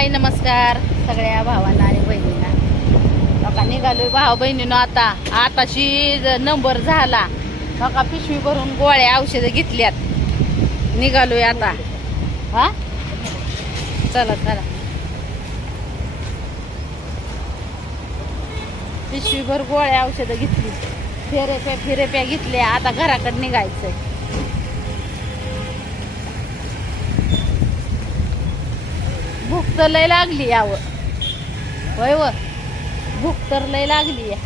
हाय नमस्कार सगळ्या भावांना आणि बहिणींना. बघा निघालोय भाऊ बहिणीनं आता. आताशी नंबर झाला. बघा पिशवी भरून गोळ्या औषधं घेतल्यात. निघालोय आता. हा? चला चला. पिशवीभर गोळ्या औषधं घेतली. फेरेप्या फिरेप्या घेतल्या. आता घराकडे निघायचंय. तर लय लागली यावं. होय व? भूक तर लय लागली या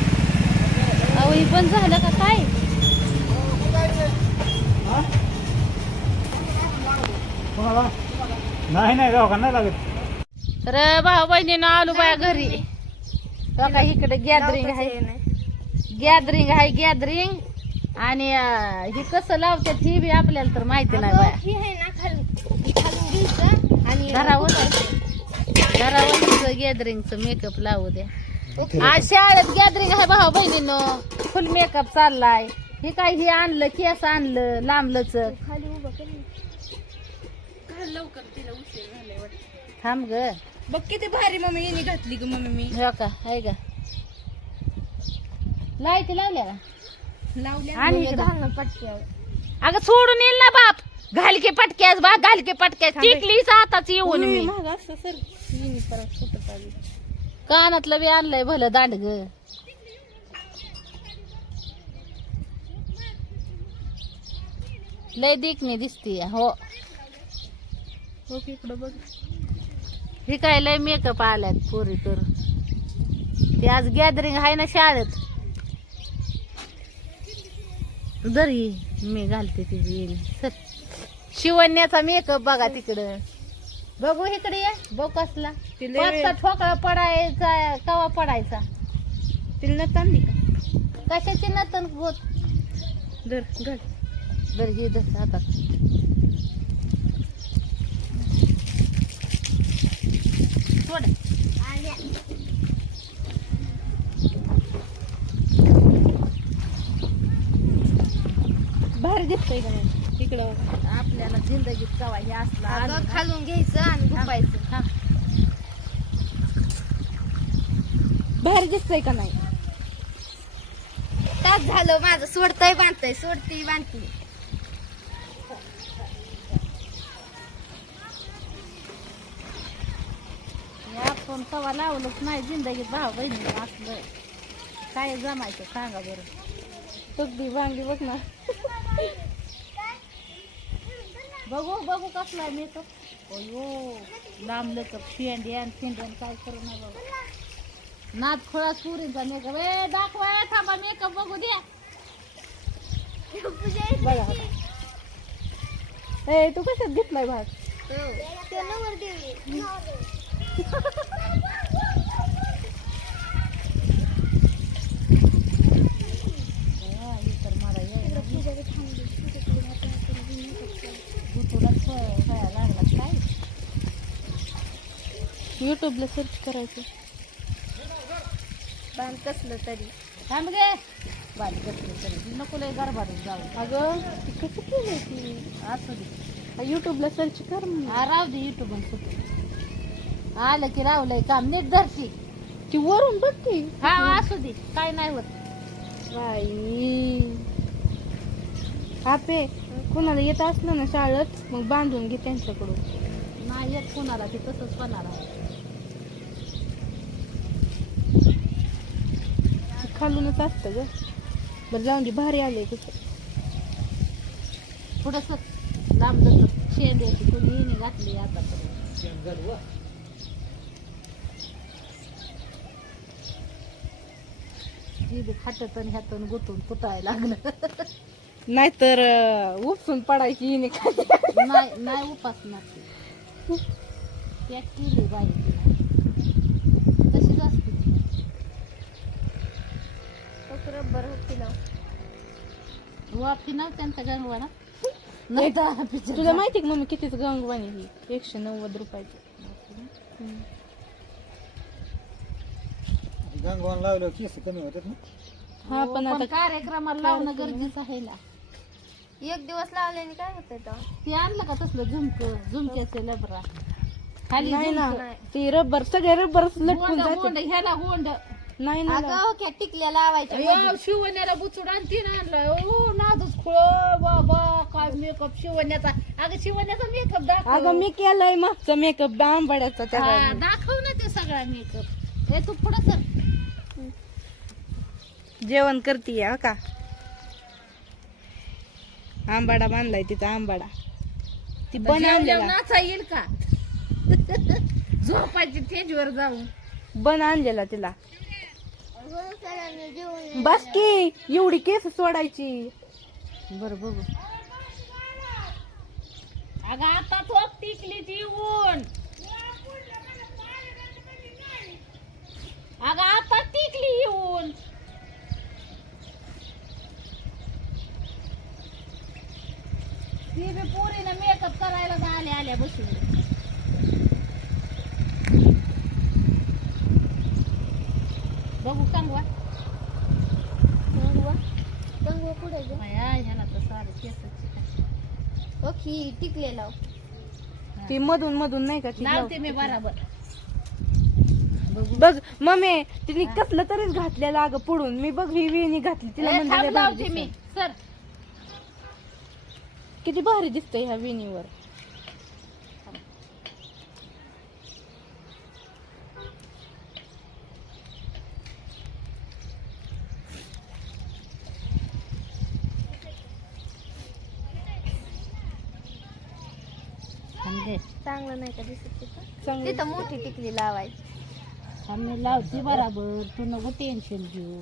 अहो हे पण झालं का काय नाही नाही लागत. तर भाऊ बहिणीनं आलो बाया घरी. बघा इकडे गॅदरिंग आहे. गॅदरिंग आहे गॅदरिंग आणि अं, हे कसं लावतात ही बी आपल्याला तर माहिती नाही बाया. ही आहे ना खालून घ्यायचं आणि घरावर. घरावर गॅदरिंगचं मेकअप लावू द्या. आज शाळेत गॅदरिंग आहे भाऊ बहिणीनं. फुल मेकअप चाललाय. हे काय हे आणलं केस आणलं लांबलंच. खाली उभं कर थांब ग. बघ किती भारी मम्मी येणी घातली ग मम्मी मी. हो का आहे का लावल्या का? लावल्या आणि इकडं. घालणं अगं सोडून येईल ना बाप. घालके पटक्यास बा घालके पटक्यास. टिकलीच आताच येऊन मी. महाग असतं सर परत कुठं कानातलं बी आणलंय भलं दांड ग. लय देखणी दिसतीय हो. बघ इकडं बघ. ही काय लय मेकअप आल्यात पोरी कर ते आज गॅदरिंग आहे ना शाळेत. दरी मी घालते तिची येईल सर शिवण्याचा मेकअप बघा तिकडं. बघू इकडे ये बघ कसला. ते लय पाचसा ठोकळा पडायचा कवा पडायचा? तिला नत आणली का? कशाची नतन होत? धर घाल. घे धर हातात सोड भारी दिसतंय का नाही? इकडं आपल्याला जिंदगीत कवा हे असला खालून घ्यायचं आणि गुपायचं हा. भारी दिसतंय का नाही? तास झालं माझं सोडतंय बांधतंय. सोडती बांधती. पण आपण लावलंच नाही जिंदगीत भाव बहिणी असलं. काय जमायचं सांगा बरं. तगदी वांगी बघ ना. बघू बघू कसला मेकअप अयो लांबलं तर आणि शेंड्यान काय करू ना बघू नाद खोळा सुरींचा मेकअप ए दाखवा थांबा मेकअप बघू द्या. बघा. ए तू कशात घेतलाय भात? युट्यूबला सर्च करायचं. बांध कसलं तरी. थांब गे. बारीक कसली तरी. नको लय गरबाडून जाऊ. अगं ती कसं केलंय ती? असू दे. युट्यूबला सर्च कर राहू दे युट्यूब सुटू आलं की रावलंय काम नीट धरशी ती वरून बघ ती हा असू दे. काय नाही होत. बाई. आपे कोणाला येत असलं ना शाळेत मग बांधून घे त्यांच्याकडून. नाही येत कोणाला ते तसंच होणार आहे. खालूनच असतं ग. बरं जाऊन दे भारी आलंय कसं थोडस लांब जसं शेंड्याची कोणी येणे घातली आता. जी खाटत आणि ह्यातून गुतून कुटायला लागलं. नाहीतर अं, उपसून पडायची हिने खाली नाही नाही उपासणार ती. पॅक केली बाई तिला तशीच असते ती. रब्बर होती ना वाफी ना त्यांचा पिक्चर तुला माहिती का मम्मी कितीच गंगवाणी ही? एकशे नव्वद रुपयाची. हम्म. गंगवान लावलं केस कमी होतात ना? हा पण आता कार्यक्रमाला लावणं गरजेचं आहे ना. एक दिवस लावल्याने काय होतंय? ते? आणलं का तसलं झुमक? झुमक्याचे लबरा. खाली नाही ना. झुमकं. ती रबर सगळे रबर लटकून गोंड जाते गोंड ह्याला गोंड. नाही ना. अगं हो क्या टिकल्या लावायच्या अयो, शिवण्याला बुचूड आणती ना आणलं. ओ नादच खुळ. बाबा काय मेकअप शिवण्याचा. अगं शिवण्याचा मेकअप दाखव. अगं मी केलंय मागचा मेकअप आंबाड्याचा त्या हा, बाईने. दाखव ना ते सगळा मेकअप हे तू पुढं सर जेवण करते हा का? आंबाडा बांधलाय तिचा आंबाडा. ती बन जेवल्यावर आणलेला. नाचा येईल का? झोपायची स्टेजवर जाऊन. बन आणलेला तिला. बस की एवढी केस सोडायची. बर बघू. अगं आता तो टिकली ती ऊन अगं आता टिकली येऊन. ती बी पोरीनं मेकअप करायला आल्या आल्या बसून. बघू कंगवा गंगवा गंगवा कुठे ग? माया ह्याला तर सारे केसाची काय. ओके टिकले लाव. ती मधून मधून नाही का ती लावते मी बराबर. बघ. मम्मी तिने कसलं तरीच घातलेलं अगं पुढून. मी बघ ही वेणी घातली तिला लावते मी. किती भारी दिसतंय ह्या वेणीवर. चांगलं नाही का दिसत तिथं? चांगलं तिथं मोठी टिकली लावायची. मी लावते बराबर. तू नको टेन्शन घेऊ.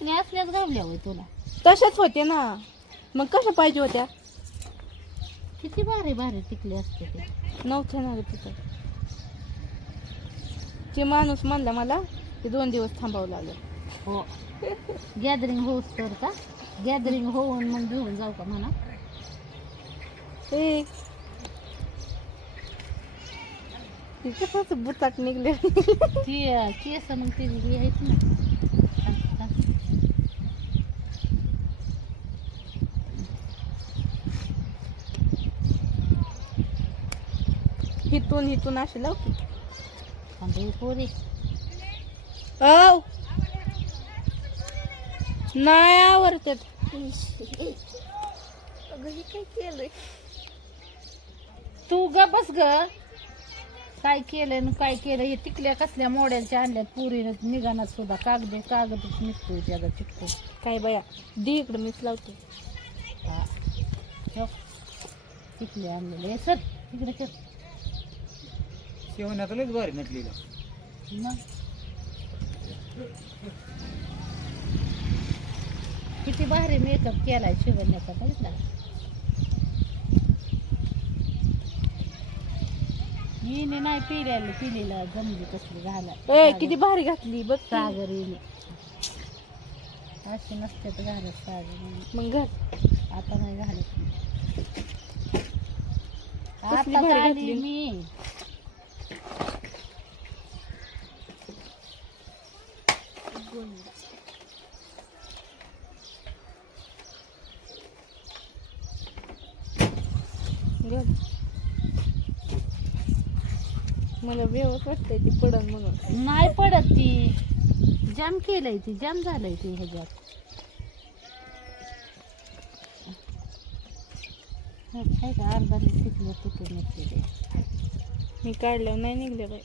टिकणी असल्याच गावल्या होय तुला. तशाच होते ना. मग कशा पाहिजे होत्या? किती भारी भारी टिकली असते ते. नव्हत्या ना तिथं. ते माणूस म्हणला मला ते दोन दिवस थांबावं लागलं. हो. गॅदरिंग होऊस तर का? गॅदरिंग होऊन मग घेऊन जाऊ का म्हणा? ए. ती कसंच बुचाट निघले. ती केस मग ती हे आहेत ना. हिथून हिथून असे लाव की. थांब हे पोरी औ नाही आवडतात हे काय केलंय? तू ग बस ग. काय केलं न काय केलं हे टिकल्या कसल्या मोड्याच्या आणल्यात? पुरीनं निघाणात सुद्धा. कागद कागदच निघतोय त्याचा चिटको काय बया? दे इकडं मीच लावते. हा. टिकले आणलेले हे सर इकडे शेवण्यात लयच भारी मग? किती भारी मेकअप केलाय शिवण्याचा बघितला हिने नाही पिल्याला पिलेला जमली कसली घाला ए किती भारी घातली बघ. सागर हिने अशी नसते घालत सागर मग घाल. आता नाही घालत. आता घातली. मी. मला व्यवस्थित वाटतंय ती पडन म्हणून. नाही पडत ती. जाम केलंय ती जाम झालंय ती ह्याच्यात. काय का अर्धा टिकलं टिकून मी काढल्यावर नाही निघले बाई.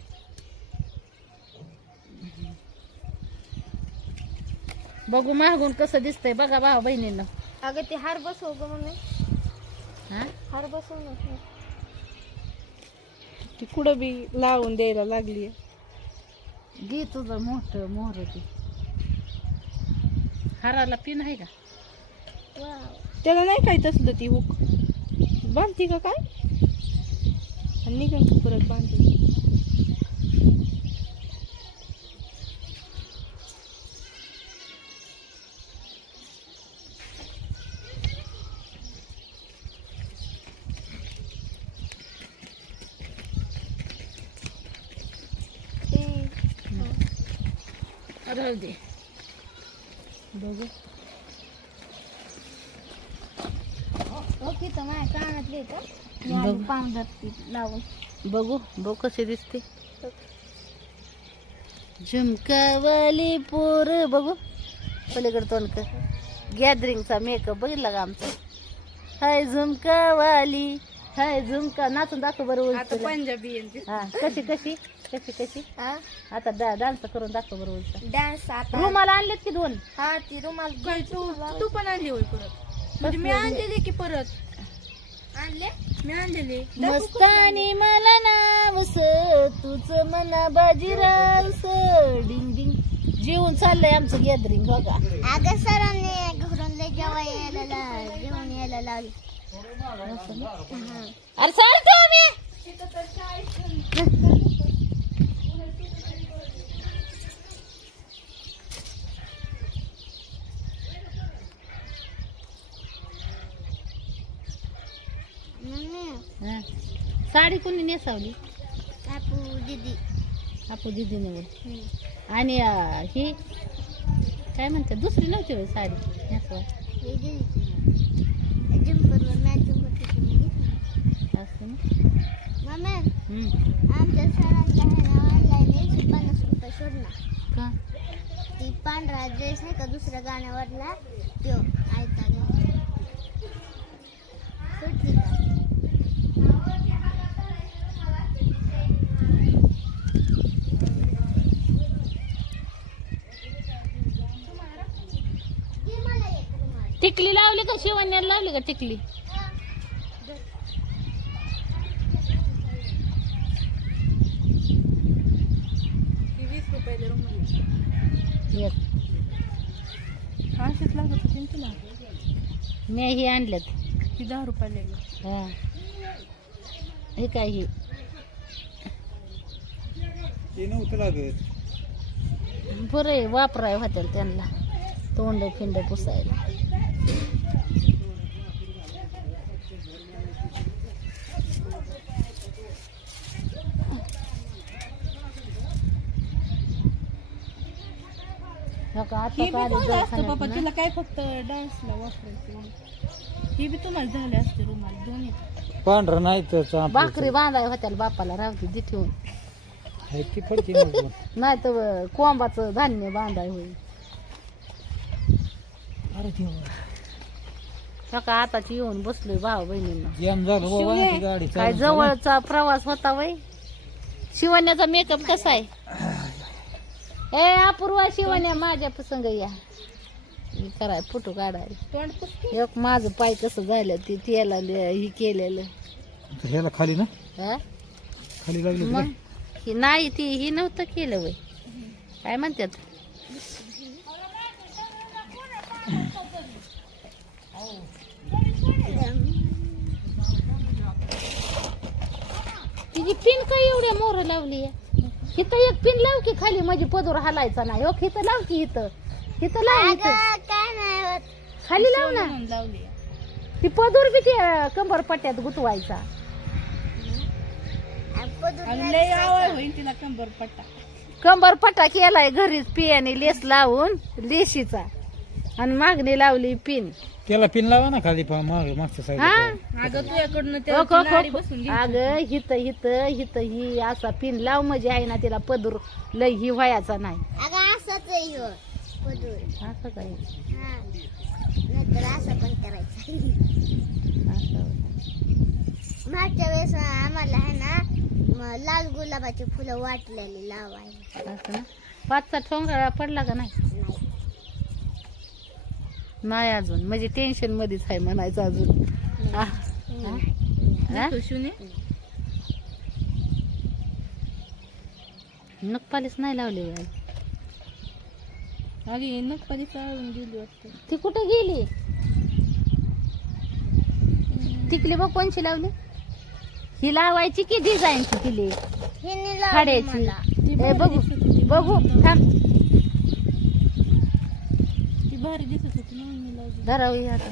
बघू मागून कसं दिसतंय. बघा भाऊ बहिणींना. अगं ते हार बसव ग मम्मी. हा? हार बसव ना ती. कुठं बी लावून द्यायला लागली घे तुझं मोठं मोहर ती. हाराला पिन आहे का? त्याला नाही काय तसलं ती हुक. बांधती का काय? Anníganse por el pancho. Sí. Oh. धरती लावून. बघू बघ कसे दिसते. झुमकावाली पोर बघू. पलीकडे तोंड कर. गॅदरिंगचा मेकअप बघितला का आमचा? हाय झुमकावाली हाय झुमका. नाचून दाखव बरोबर आता पंजाबी आहे हा कशी कशी कशी कशी? हा? आता डान्स करून दाखव बरोबर डान्स आता. रुमाला आणलेत की दोन? हा ती रुमाल तू तू पण आणली होय परत. म्हणजे मी आणलेली की परत. आणले? मी आणलेली. मस्तानी मला नाव तुझ मना बाजीराव डिंग डिंग. जेवून चाललंय आमचं गॅदरिंग बघा. अगं सरांनी घरून लय जेव्हा यायला ला- जेवण यायला लावले. अरे चालतो आम्ही मम्मी हा. साडी कोणी नेसावली आपू दीदी आपू दिदीने बोल. आणि अं, ही काय म्हणते दुसरी नव्हती होय साडी नेसवा मॅचिंग होती. असं ना हम्म. आमच्या ऑनलाईन एकशे पन्नास रुपये सोडला का ती पांढरा ड्रेस का दुसऱ्या गाण्यावरला तो ऐका घे. सुटली का दे मला एक रुमाल. टिकली लावली का शिवण्याला लावली का टिकली? वीस रुपयाला लागत होती ना तुला? मी ही आणल्यात. ती दहा रुपयाला आहे. हा. हे काय ही? ते नव्हतं लागत. बरं आहे वापराय होत्याला त्यांना. तोंड फिंड पुसायला. हो आता बी असतं बाबा. तिला काय फक्त डान्सला वापरायचं ही बी तुम्हाला झाले असते रुमाल दोन्ही. पांढरा नाही तर. भाकरी बांधाय होत्याला बापाला राहते ती ठेवून. ती फडकी. नाही तर कोंबाचं धान्य बांधाय होईल. अरे देवा. सका आताची येऊन बसलोय भाऊ बहिणींना. जाम झालं बाबा ती गाडी काय जवळचा प्रवास होता वय? शिवण्याचा मेकअप कसा आहे? ए अपूर्वा शिवण्या माझ्या प्रसंग या. हे कराय फोटो काढाय. तोंड पुसते एक माझं पाय कसं झालं ते त्याला ही केलेलं. ह्याला खाली ना? हा? खाली लागली मग ही नाही ती ही नव्हतं केलं वय. काय म्हणतात? तिची पिन काय एवढ्या मोर लावली इथं एक पिन लाव की खाली म्हणजे पदूर हलायचा नाही. हो इथं लाव की इथं. इथं लाव इथं. काय नाही होत. खाली लाव ना. म्हणून लावली. ती पदूर बी ते कंबर पट्ट्यात गुतवायचा. आणि पदूर आणि नाही लय दिसायचं. आवड होईल तिला कंबर पट्टा कंबर पट्टा केलाय घरीच पियाने लेस लावून लेशीचा. आणि मागणी लावली पिन. त्याला पिन लावा ना खाली पा माग मागच्या साईड हा? अगं तुझ्याकडनं हो, हो, हो. बसून घे. अगं हित हित हित ही असा पिन लाव म्हणजे आहे ना तिला पदूर. लय ही व्हायचा नाही. अगं असंच आहे ह्यो, पदूर. असं काय हा. नाहीतर असं पण करायचं. असं. मागच्या वेळेस आम्हाला आहे ना म, लाल गुलाबाची फुलं वाटलेली लावायला. असं ना? पाचचा ठोंगाळा पडला का नाही? नाही. नाही अजून. म्हणजे टेन्शन मध्येच आहे म्हणायचं अजून. आ. नखपालीच नाही लावली बाई. अगं ही नखपाली चाळून गेली वाटतं. ती कुठे गेली? तिकली बघ कोणची लावली. ही लावायची की डिझाईनची तिली? हिने लावली खाड्याची मला. ए बघू. बघू. थांब. ती भारी दिसत धरावी आता.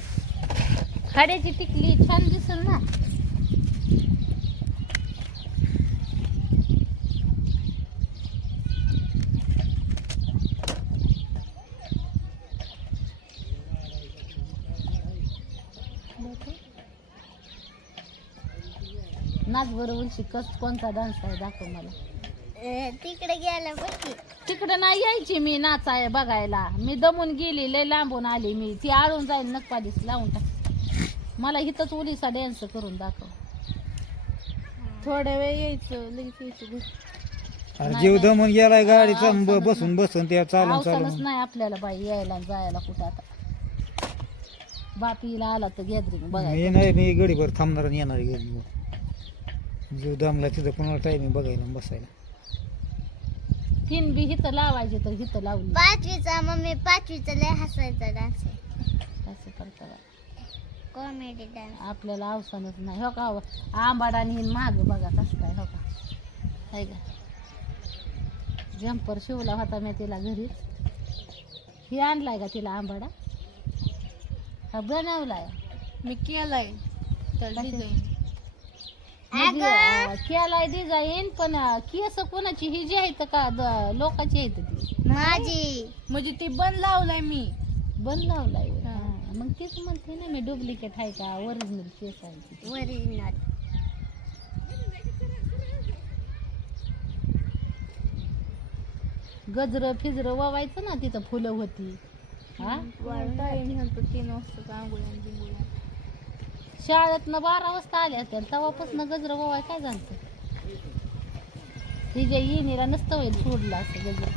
खाड्याची टिकली छान दिसल ना. नाच बरोबर शिकस कोणता डान्स आहे दाखव मला. तिकडे गेला बघी तिकडे नाही यायची मी नाचाय बघायला. मी दमून गेली लय लांबून आली मी. ती आळून जाईल नकपालीस लावून टाक. मला इथंच उलीसा डान्स करून दाखव. थोड्या वेळ यायचं लगेच यायचं घरी. अरे जीव दमून गेलाय गाडीचा ब- बसून बसून त्या चालून पावसानंच चालून. नाही आपल्याला बाई यायला आणि जायला कुठं आता. बापीला आला तर गॅदरिंग मी बघायला नाही मी गडीभर थांबणार आणि येणार घरी जीव दमला तिथं पुन्हा टायमिंग बघायला आणि बसायला. फिन बी हिथं लावायची तर हिथं लावली. पाचवीचा मम्मी पाचवीचा लय हसायचा डान्स आहे असं करता. कॉमेडी डान्स आपल्याला अवसानच नाही. हो का? आंबाडा आणि माग बघा कसं काय हो का? आहे का? जम्पर शिवला होता मी तिला घरीच. ही आणलाय का तिला आंबाडा? हा बनवलाय. मी केलाय. तर? डिझाईन केलाय डिझाईन पण केस कोणाची? ही जी आहेत का द- लोकांची आहेत ती. माझी. म्हणजे ती बंद लावलाय मी. बंद लावलाय. हा. हा, मग तेच म्हणते ना मी डुप्लिकेट आहे का? ओरिजिनल केस आहे ती. ओरिजिनल गजर फिजर वावायचं ना तिथं फुलं होती. हा? तीन वाजता आंघोळ्या शाळेतनं बारा वाजता आल्या असत्या तेव्हापासून गजर वावाय काय झालं तिच्या येणीला नसतं होईल सोडलं असं गजर.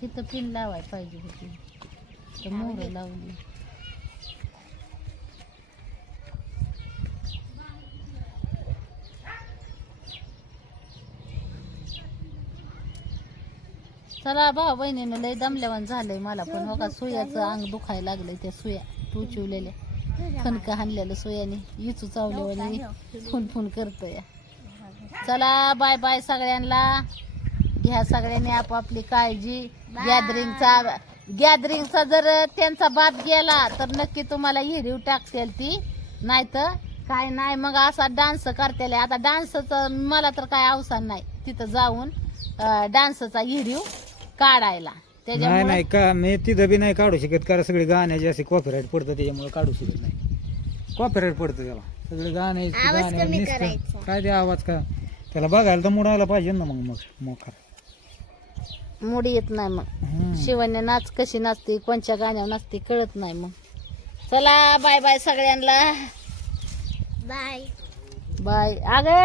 तिथं पिन लावाय पाहिजे होती. तर मोहर लावली. चला भाऊ बहिणीनं लय दमल्यावान झालंय मला पण. हो का सुयाचं अंग दुखायला लागलंय त्या सुया. टुचिवलेल्या फणक हाणलेलं सुयाने. इचू चावल्यावानी फुन फुन करतोय. चला बाय बाय सगळ्यांना. घ्या सगळ्यांनी आपापली काळजी. गॅदरिंगचा गॅदरिंगचा जर त्यांचा बाप गेला तर नक्की तुम्हाला हिरीव टाकतील ती. नाही तर काय नाही मग असा डान्स करतेला. आता डान्सचं मला तर काय अवसान नाही. तिथं जाऊन डान्सचा हिरीव काढायला. नाही त्याच्यामुळे नाही का मी तिथं बी नाही काढू शकत कारण सगळे गाण्याचे असे कॉपीराईट पडतं त्याच्यामुळे काढू शकत नाही. कॉपीराईट पडतं त्याला. सगळे गाणे आवाज गाणे कमी नुसतं- करायचा. काय ते आवाज का? त्याला बघायला तर मुडायला पाहिजे ना मग मग मोकार. मुडी येत नाही मग. हम्म. शिवण्य नाच कशी नाचते कोणत्या गाण्यावर नाचते कळत नाही मग. चला बाय बाय सगळ्यांना. बाय. बाय. अगे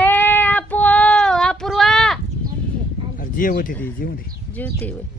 अपो अपूर्वा अरे जेवत दे. जीवते होय